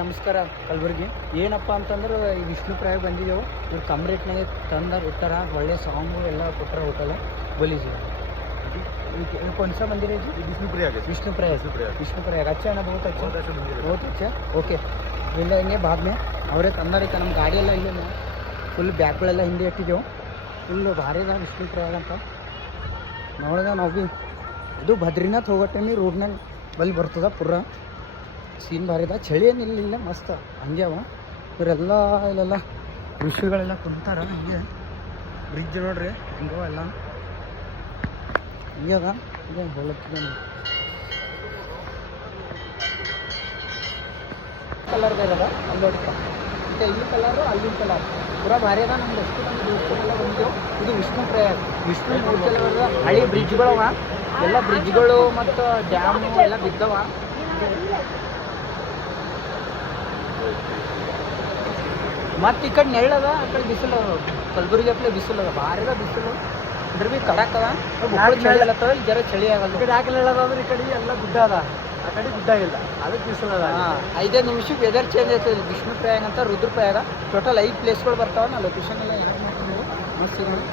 ನಮಸ್ಕಾರ ಕಲಬುರ್ಗಿ. ಏನಪ್ಪ ಅಂತಂದ್ರೆ ಈ ವಿಷ್ಣು ಪ್ರಯಾಗ ಬಂದಿದ್ದೆವು. ಇವ್ರು ಕಮ್ಮಿ ರೇಟ್ನಾಗೆ ತಂದಾರ ಇಟ್ಟಾರ, ಒಳ್ಳೆ ಸಾಂಗು ಎಲ್ಲ ಕೊಟ್ಟರೆ ಹೋಟೆಲ್ बोलीजिए कौन सा मंदिर है जी? विष्णु प्रयाग है। विष्णु प्रयाग अच्छा है ना? बहुत अच्छा मंदिर है। बहुत अच्छा ओके ಇಲ್ಲೇ ಬಾದ್ ಮೇ ಅವರೇ ತಂದಾರೈತೆ. ನಮ್ಮ ಗಾಡಿ ಎಲ್ಲ ಇಲ್ಲೇ ಫುಲ್ ಬ್ಯಾಗ್ಗಳೆಲ್ಲ ಹಿಂದೆ ಇಟ್ಟಿದ್ದೆವು. ಫುಲ್ ಭಾರಿ ಅದ ವಿಷ್ಣು ಪ್ರಯಾಗ ಅಂತ ನೋಡಿದ ನಾವು ಭೀ. ಇದು ಬದ್ರಿನಾಥ್ ಹೋಗೋ ಟೈಮಿಗೆ ರೋಡ್ನಾಗ ಬಲ್ಲಿ ಬರ್ತದ ಪುರ ಸೀನ್ ಭಾರಿ ಅದ. ಚಳಿ ಏನಿಲ್ಲ ಮಸ್ತ್ ಹಂಗೆ ಅವ. ಇವರೆಲ್ಲ ಇಲ್ಲೆಲ್ಲ ಋಷಿಗಳೆಲ್ಲ ಕುಂತಾರ ಹಂಗೆ. ಬ್ರಿಡ್ಜ್ ನೋಡ್ರಿ ಹಿಂಗೋ ಎಲ್ಲ ಹಿಂಗೆ ಅದ. ಇದೆ ಹೋಲತ್ತಿದೆ ಕಲರ್ ಬೇರೆ ಅದ ಅಲ್ಲಿ ನೋಡ್ಕ. ಮತ್ತು ಇಲ್ಲಿ ಕಲರು ಅಲ್ಲಿನ ಕಲರ್ ಪೂರ ಭಾರಿ ಅದ. ನಮ್ದು ಎಷ್ಟು ನಮ್ಗೆ ದೋಸ್ತರೆಲ್ಲ ಬಂದೆವು. ಇದು ವಿಷ್ಣು ಪ್ರಯಾಗ. ವಿಷ್ಣು ಮೂರ್ತಿಯೆಲ್ಲ ಬರ್ತದ. ಹಳಿ ಬ್ರಿಡ್ಜ್ಗಳವ ಎಲ್ಲ ಬ್ರಿಡ್ಜ್ಗಳು ಮತ್ತು ಡ್ಯಾಮು ಎಲ್ಲ ಬಿದ್ದವ. ಮತ್ತು ಈ ಕಡೆ ನೆಳ್ಳದ, ಆ ಕಡೆ ಬಿಸಿಲು ಅದ. ಕಲಬುರ್ಗಿ ಹತ್ತಲೇ ಬಿಸಿಲು ಅದ, ಭಾರಿ ಅದ ಬಿಸಿಲು. ಅಂದ್ರೆ ಭೀ ಕಡಕ್ ಅದ. ಚಳಿ ಅಲ್ಲತ್ತವ, ಇಲ್ಲಿ ಜರ ಚಳಿ ಆಗಲ್ಲ. ಈ ಕಡೆ ಯಾಕೆ ಹೇಳೋದಂದ್ರೆ ಈ ಕಡೆ ಎಲ್ಲ ಗುಡ್ಡ ಅದ, ಆ ಕಡೆ ಗುಡ್ಡ ಇಲ್ಲ, ಅದಕ್ಕೆ ಬಿಸಿಲು ಅದ. 5 ನಿಮಿಷಕ್ಕೆ ವೆದರ್ ಚೇಂಜ್ ಆಗ್ತದೆ. ವಿಷ್ಣು ಪ್ರಯಾಗ ಅಂತ ರುದ್ರ ಪ್ರಯಾಗ ಟೋಟಲ್ 5 ಪ್ಲೇಸ್ಗಳು ಬರ್ತಾವ. ನಾ ಲೊಕೇಶನ್ ಎಲ್ಲ ಯಾರು ಮಾಡ್ಕೊಂಡು ಮಸ್ತ್ ನೋಡಿ.